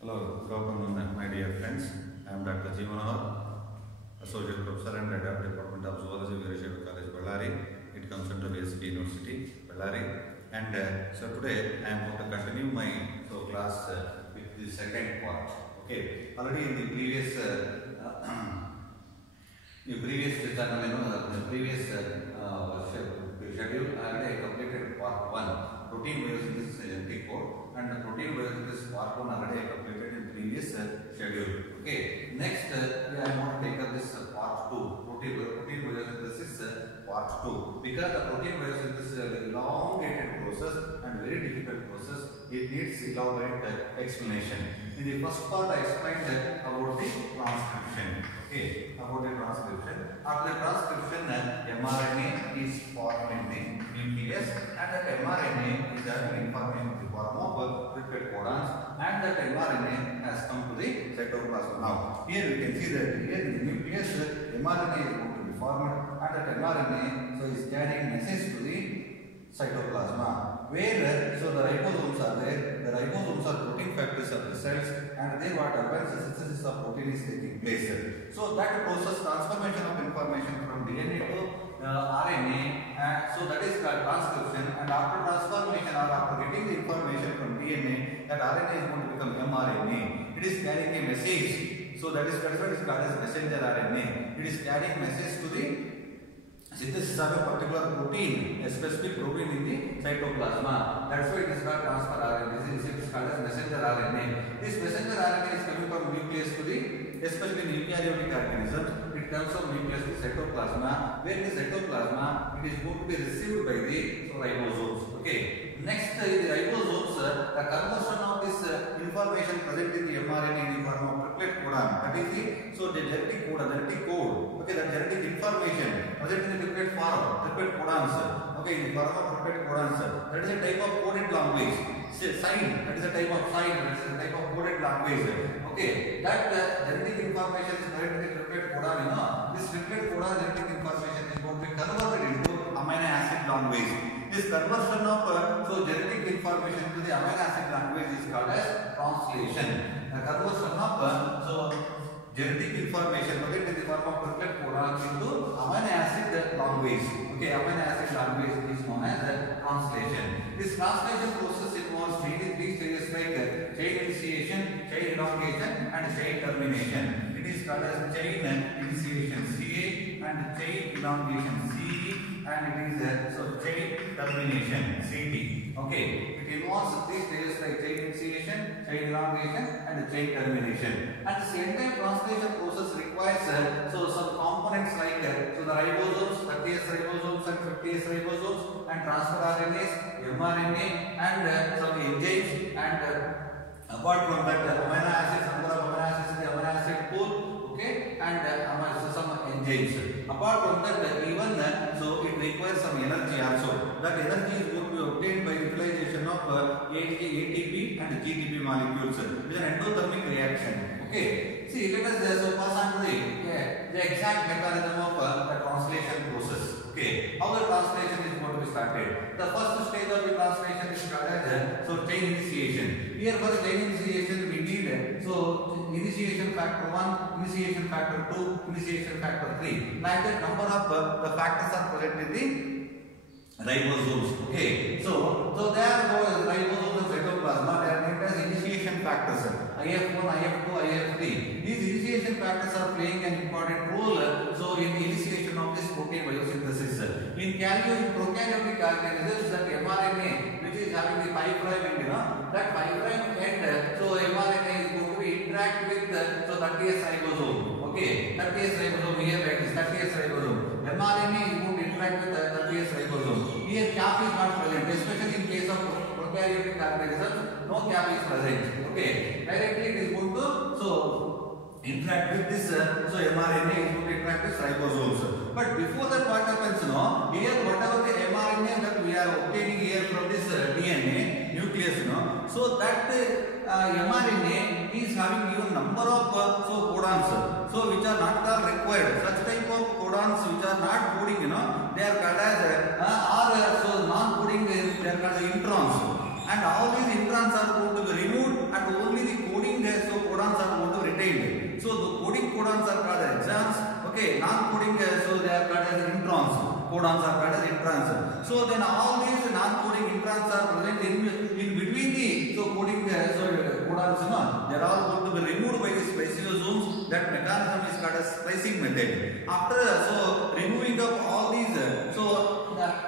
Hello, good afternoon, my dear friends. I am Dr. Jeevan, Associate Professor and Head of Department of Zoology, Veerasheva College, Bellary. It comes under VSP University, Bellary. And so today I am going to continue my class with the second part. Okay, already in the previous schedule, already I completed part 1, protein biosynthesis genetic code, and the protein biosynthesis part 1 already I completed in previous schedule. Okay, next I want to take up this part 2, protein biosynthesis part 2, because the protein biosynthesis is an elongated process and very difficult process. It needs elaborate explanation. In the first part I explained about the transcription. Okay, about the transcription. After the transcription, mRNA is formed in the nucleus, and that mRNA is having information in the form of peptide codons, and that mRNA has come to the cytoplasm. Now, here we can see that here in the nucleus, mRNA is going to be formed, and that mRNA is carrying message to the cytoplasm. Where so the ribosomes are there, the ribosomes are protein factories of the cells, and there what happens, the synthesis of protein is taking place. So that process, transformation of information from DNA to RNA, so that is called transcription, and after transformation or after getting the information from DNA, that RNA is going to become mRNA. It is carrying a message, so that is what is called as messenger RNA. It is carrying message to the synthesis of a particular protein, a specific protein in the cytoplasm. That's why it is called transfer RNA. This is called as messenger RNA. This messenger RNA is coming from nucleus to the, especially in eukaryotic organisms, it comes from nucleus to cytoplasm. Where in the cytoplasm, it is going to be received by the ribosomes. Okay. Next, the ribosomes, the conversion of this information present in the mRNA in the form of triplet codon. That is the genetic code. Okay, the genetic information present in the triplet codons. Okay, in the form of triplet codons. That is a type of coded language. Sign. That is a type of sign. That is a type of coded language. Okay, that genetic information is present in the triplet codon. This triplet codon genetic information is going to be converted into amino acid language. This conversion of genetic information to the amino acid language is called as translation. The conversion of genetic information present in the form of triplet codons into amino acid language. Okay, amino acid language is known as translation. This translation process involves three stages like chain initiation, chain elongation, and chain termination. It is called as chain initiation CA and chain elongation CE, and it is chain termination CT. Okay, it involves three stages like chain initiation, chain elongation, and chain termination. And this entire translation process requires some components like the ribosomes, 30S ribosomes and 50S ribosomes, and transfer RNAs, mRNA, and some enzymes, and apart from that, amino acids, number of amino acids in the amino acid pool. Okay, and some enzymes. Apart from that, even it requires some energy also. That energy is going to be obtained by utilization of ATP and GTP molecules. It is an endothermic reaction. Okay, see, let us pass on to the exact mechanism of the translation process. Okay, how the translation is going to be started. The first stage of the translation is called as chain initiation. Here for the chain initiation we need initiation factor 1, initiation factor 2, initiation factor 3. Like that, number of the factors are present in the ribosomes. Okay, so there are ribosomes and cytoplasm. They are named as initiation factors. IF1, IF2, IF3. These initiation factors are playing an important role in the initiation of this protein biosynthesis. In prokaryotic organisms, that mRNA, which is having the 5' end, that 5' end, mRNA is going to be interact with the 30S ribosome. Okay, 30S ribosome here like this, 30S ribosome. mRNA is going to interact with the 30S ribosome. Here cap is not present, especially in case of prokaryotic organisms, no cap is present. Okay, directly it is going to interact with this, mRNA is going to interact with ribosomes. But before that, what happens here whatever the mRNA that we are obtaining here from this DNA nucleus, so that mRNA is having given number of codons, which are not all required. Such type of codons which are not coding, they are called as non-coding, they are called as introns. And all these introns are going to be removed, and only the coding codons are called as introns. So then all these non-coding introns are present in between the coding codons. They are all going to be removed by the spliceosomes. That mechanism is called as splicing method. After removing of all these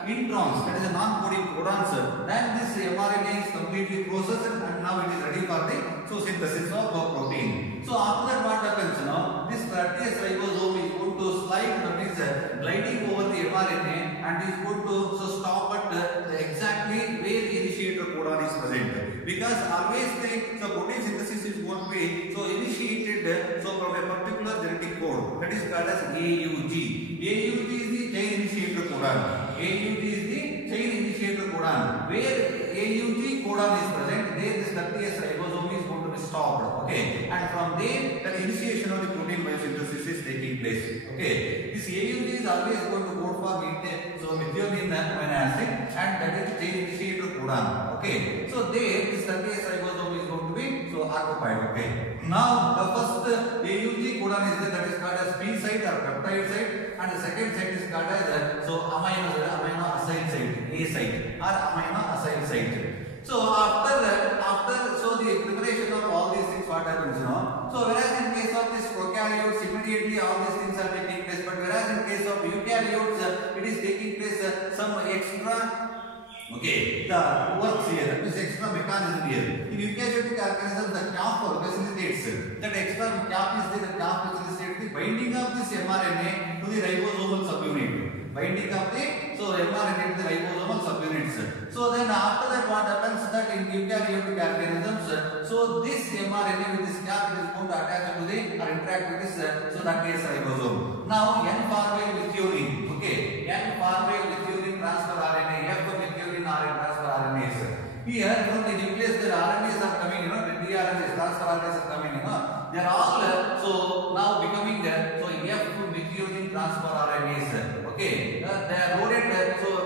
introns, that is a non-coding codons, then this mRNA is completely processed and now it is ready for the synthesis of protein. So after that, what happens now? This protease ribosome is going to slide, that is gliding over the mRNA, and is going to stop at exactly where the initiator codon is present. Because always the protein synthesis is going to be initiated from a particular genetic code, that is called as AUG. AUG is the chain initiator codon. AUG is the chain initiator codon. Where AUG codon is present, there this protease ribosome is going to be stopped. Okay, and from there the initiation of the protein biosynthesis is taking place. Okay, this AUG is always going to code for methionine amino acid, and that is the chain initiator codon. Okay, so there this protease ribosome is going to be occupied. Okay, now the first AUG codon is there, that is called as P site or peptide site, and the second site is called as amino acyl site, A site or amino acyl site. So after the preparation of all these things, what happens now? So whereas in case of this prokaryotes, immediately all these things are taking place, but whereas in case of eukaryotes, it is taking place some extra. Okay, the works here, this extra mechanism here. In eukaryotic organism, the cap facilitates. That extra cap is there, the cap facilitates the binding of this mRNA to the ribosomal subunit. Binding of the mRNA to the ribosomal subunits. So then after that, what happens that in eukaryotic organisms, this mRNA with this cap is going to attach to the or interact with this that is ribosome. Now N-formyl methionine, okay, N-formyl methionine transfer RNA, F-methionine RNA transfer RNAs. Here from the nucleus the RNAs are coming, the tRNAs, transfer RNAs are coming, they are all now becoming F-methionine transfer RNAs. Okay, they are loaded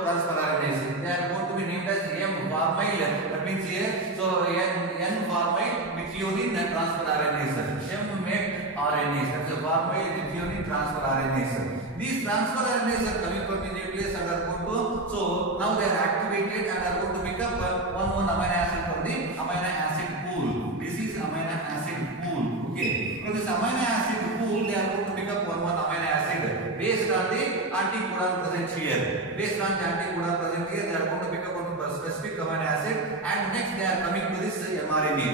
transfer RNAs. They are going to be named as M-formyl. That means here, N-formyl methionine transfer RNAs. M-met RNAs. That's a formyl methionine transfer RNAs. These transfer RNAs are coming from the nucleus and are going to, now they are activated and are going to pick up one amino acid from the amino acid pool. This is amino acid pool. Okay, from this amino acid pool, they are going to pick up one amino acid based on the anticodon present here. Based on the anticodon present here, they are going to pick up one specific amino acid, and next they are coming to this mRNA.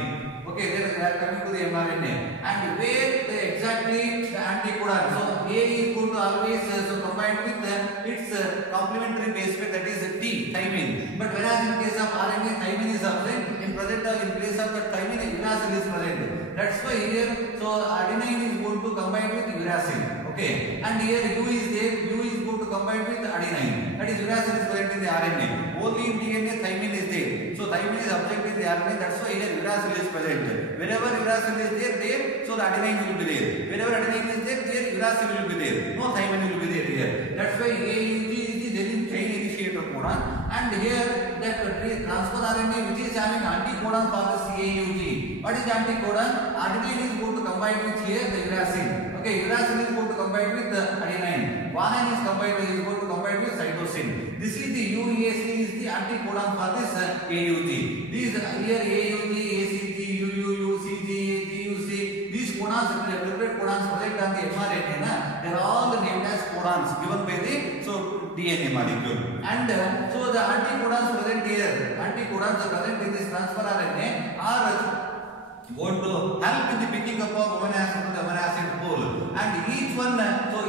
Okay, they are coming to the mRNA, and where exactly the anticodon. So A is going to always combine with its complementary base pair, that is T, thymine. But whereas in case of RNA, thymine is absent. In place of the thymine, uracil is present. That's why here, adenine is going to combine with uracil. Okay, and here U is there. U is going to combine with adenine. That is uracil is present in the RNA. Only in DNA, thymine is there. So thymine is absent in the RNA. That's why here uracil is present. Wherever uracil is there, the adenine will be there. Wherever adenine is there, uracil will be there. No thymine will be there here. That's why AUG is the chain initiator codon. And here that transfer RNA which is having anticodon for this AUG. What is the anticodon? Adenine is going to combine with here the uracil. Okay, uracil is going to combine with the adenine. Guanine is going to combine with cytosine. This is the UAC is the anticodon for this AUG. These here AUG, ACG, UUU, CG, GUC. These codons, separate codons present on the mRNA, they are all named as codons given by the DNA molecule. And the anticodons present here, anticodons are present in this transfer RNA are going to help in the picking up of amino acid to the amino acid pool. And each one,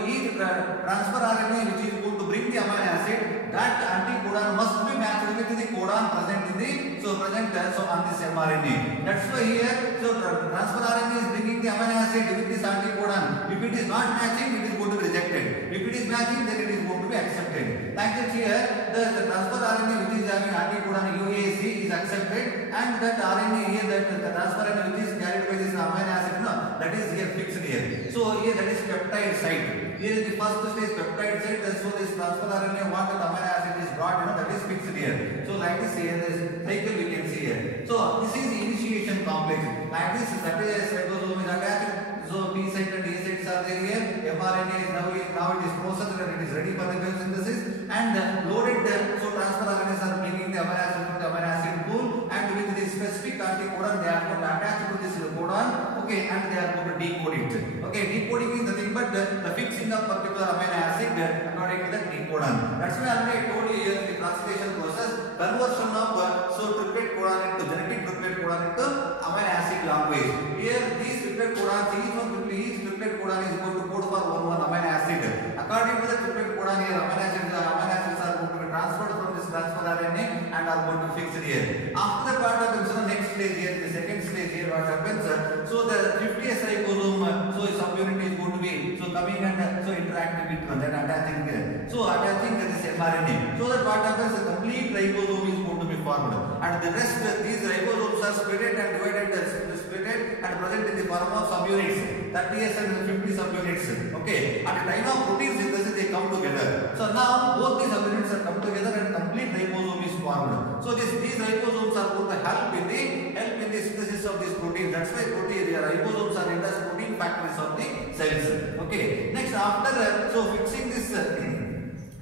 each transfer RNA which is going to bring the amino acid, that anticodon must be matched with the codon present in the on this mRNA. That's why here, transfer RNA is bringing the amino acid with this anticodon. If it is not matching, it is going to be rejected. If it is matching, then it is going to be accepted. Like that here, the transfer RNA which is having anticodon UAC is accepted, and that RNA here, the transfer RNA which is carried by this amino acid, that is here fixed here. So here that is peptide site. Here is the first stage peptide site. So this transfer RNA, what the amino acid is brought, that is fixed here. So like this here, this cycle we can see here. So this is the initiation complex. Like this, that is ribosome is attached. So P site and A sites are are there here. mRNA is now it is processed and it is ready for the biosynthesis and loaded. So transfer RNAs are bringing the amino acid to the amino acid pool, and with the specific anticodon they are going to attach to this codon. Okay, and they are going to decode it. Okay, decoding is nothing but the fixing of particular amino acid according to the decodon. That's why I told you here the translation process, conversion of triplet codon into genetic triplet codon into amino acid language. Here these triplet codons, each triplet codon is going to code for one amino acid. According to the triplet codon here, amino acids are going to be transferred from this transfer RNA and are going to be fixed here. After that, what happens? Next stage here, the second stage here, what happens? So the 50S ribosome, so subunit is going to be coming and interacting with one, then attaching this mRNA. So that what happens? The complete ribosome is going to be formed, and the rest these ribosomes are split and divided and present in the form of subunits, 30S and 50 subunits. Okay, at the time of protein synthesis they come together. So now both these subunits are come together and complete ribosome is formed. So these ribosomes are going to help in the synthesis of this protein. That's why ribosomes are in the protein factories of the cells. Okay, next after fixing this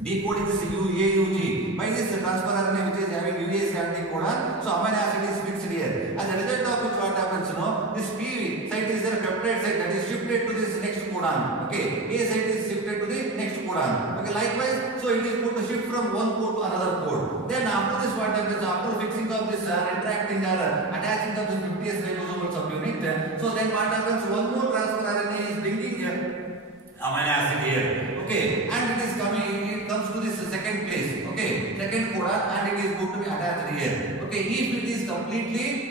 decoding this AUG by this transfer RNA which is having UAS anticodon, so amino acid is fixed here. As a result of which what happens, this P site is a peptide site that is shifted to this next codon. Okay, A site is shifted to the next codon. Okay, likewise, so it is going to shift from one code to another code. Then after this what happens, after fixing of this interacting or attaching of this 50S ribosomal subunit, so then what happens, one more transfer RNA is bringing amino acid here. Okay, and it is coming, it comes to this second place. Okay, second codon, and it is going to be attached here. Okay, if it is completely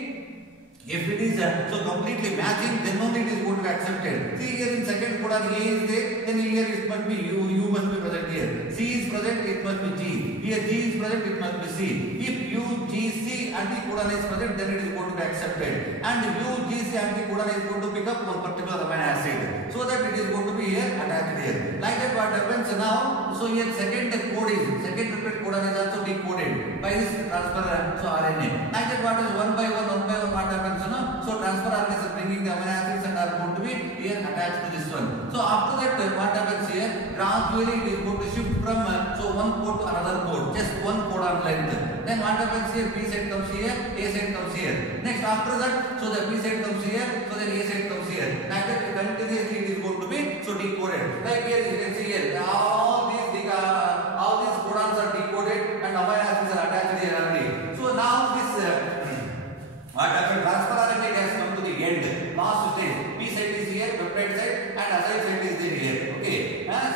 completely matching, then only it is going to be accepted. See here in second codon A is there, then here it must be U must be present here. C is present, it must be G. Here G is present, it must be C. If U, G, C anticodon is present, then it is going to be accepted. And U, G, C anticodon is going to pick up one particular amino acid, so that it is going to be here attached here. Like that what happens now, so here second triplet codon is also decoded by this transfer RNA. Like that what is one by one what happens? So transfer RNA is bringing the amino acids and are going to be here attached to this one. So after that what happens here, gradually it is going to shift from one code to another code, just one codon length. Then what happens here, B side comes here, A side comes here. Next after that, so the B side comes here, so then A side comes here. Like that continuously it is going to be decoded. Like here you can see here, all these codons are decoded and amino acids are attached here already. So now this what happened, transfer RNA has come to the end, last stage. B side is here, peptide side, and acyl side is there here. Okay,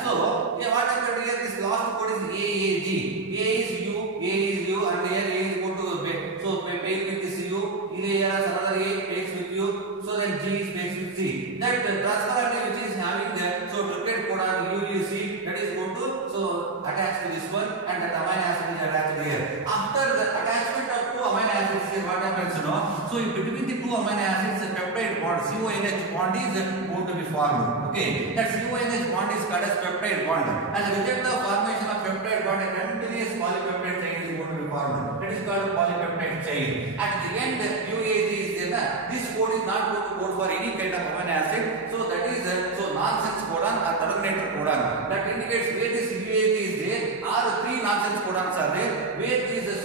so what happened here, this last code is AAG. A is U, and here A is going to pair with this U. Here another A pairs with U, so then G is pairs with C. That transfer RNA which is having the triplet codon UUC, that is going to attach to this one, and that amino acid is attached here. After the attachment of two amino acids here, what happens? So between the two amino acids, a peptide bond, CONH bond is going to be formed. Okay, that CONH bond is called as peptide bond. As a result of formation of peptide bond, a continuous polypeptide chain is going to be formed. That is called polypeptide chain. At the end, UAG is there. This code is not going to code for any kind of amino acid. So that is nonsense codon or terminator codon. That indicates where this UAG is there, or three nonsense codons are there. Where these are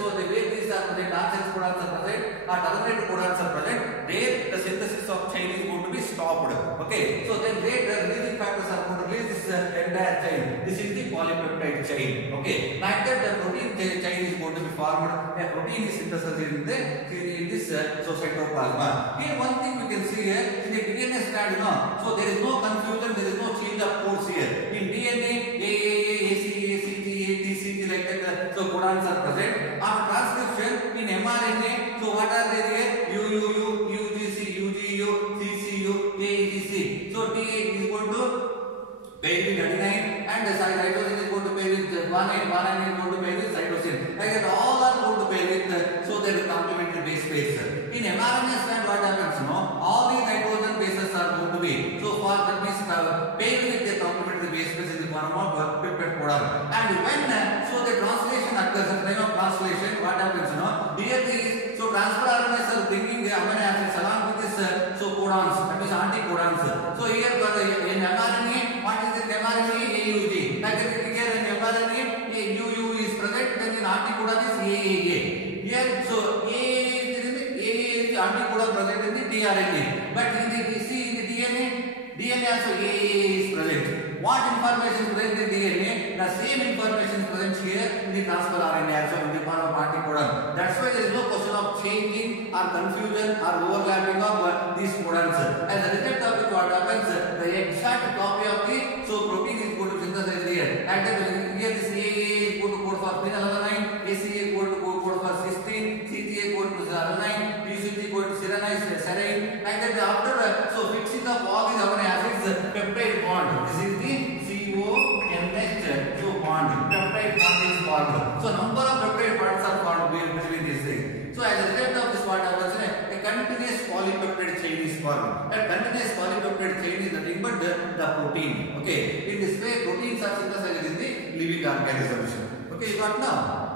present, nonsense codons are present, or terminator codons are present, there the synthesis of chain is going to be stopped. Okay, so then later releasing factors are going to release this entire chain. This is the polypeptide chain. Okay, like that the protein chain is going to be formed. A protein is synthesized in this cytoplasma. Here one thing we can see here in the DNA strand, so there is no confusion, there is no change of codes here. In DNA, AAA, ACA, CGA, TCG, like that, so codons are present. After transcription in mRNA, so what are they here? UUU, UGC, UGU, CCU, AGC. So T is going to pair with adenine, and the cytosine is going to pair with guanine, guanine is going to pair with cytosine. Like that, all are going to pair with so they are complementary base pairs. In mRNA strand, what happens? All these hydrogen bases are going to be that means pair with the complementary base pairs in the form of peptide codon. And when the translation occurs, at the time of translation, what happens? Here transfer RNAs are bringing the amino acids along with this codons, that means anticodons. So here in mRNA, present in the tRNA, but in the see in the DNA also A is present. What information is present in DNA? The same information is present here in the transfer RNA also in the form of anticodon. That's why there is no question of changing or confusion or overlapping of these codons. As a result of it, what happens? The exact copy of the protein is going to synthesize here. And then here this A is going to code for phenylalanine, ACA code to code for cysteine, CTA code to alanine, UCG code to serine, and then after fixing the all these amino acids peptide bond. This is the CONH2 bond. Peptide bond is formed. So number of peptide bonds are formed between these things. So as a result of this, what happens? A continuous polypeptide chain is formed. A continuous polypeptide chain is nothing but the protein. Okay. In this way, proteins are synthesized in the living organisms. Okay, you got now.